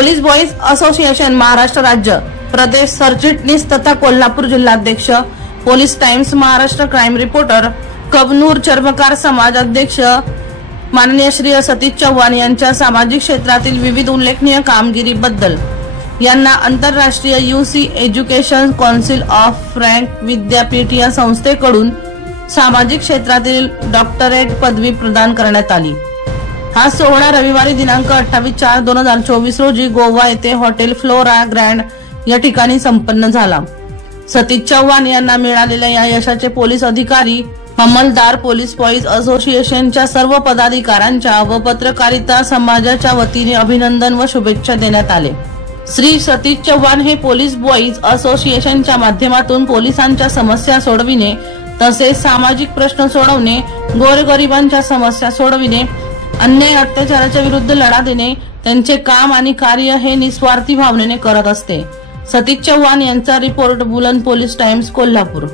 Police boys association Maharashtra राज्य प्रदेश सरचिटणीस तथा कोल्हापूर जिल्हाध्यक्ष, police times Maharashtra crime reporter, Kabnur चर्मकार समाज अध्यक्ष माननीय श्री सतीश चव्हाण यांच्या सामाजिक क्षेत्रातील विविध उल्लेखनीय कामगिरीबद्दल यांना आंतरराष्ट्रीय UC education council of frank विद्यापीठ या संस्थेकडून सामाजिक क्षेत्रातील डॉक्टरेट पदवी प्रदान करण्यात आली। हा सोहळा रविवारी दिनांक 28/4/2024 रोजी गोवा येथे हॉटेल फ्लोरा ग्रँड या ठिकाणी संपन्न झाला। सतीश चव्हाण यांना मिळालेल्या या यशाचे पोलीस अधिकारी, अंमलदार, पोलीस बॉईज असोसिएशनच्या सर्व पदाधिकाऱ्यांच्या व पत्रकारिता समाजाच्या वतीने अभिनंदन व शुभेच्छा देण्यात आले। श्री सतीश चव्हाण हे पोलीस बॉईज असोसिएशनच्या माध्यमातून पोलिसांच्या समस्या सोडविणे तसेच सामाजिक प्रश्न सोडवणे, गोरगरिबांच्या समस्या सोडविणे, अन्याय अत्याचाराच्या विरुद्ध लढा देणे त्यांचे काम आणि कार्य हे निस्वार्थी भावनेने करत असते। सतीश चव्हाण यांचा रिपोर्ट बुलंद पोलीस टाइम्स कोल्हापूर।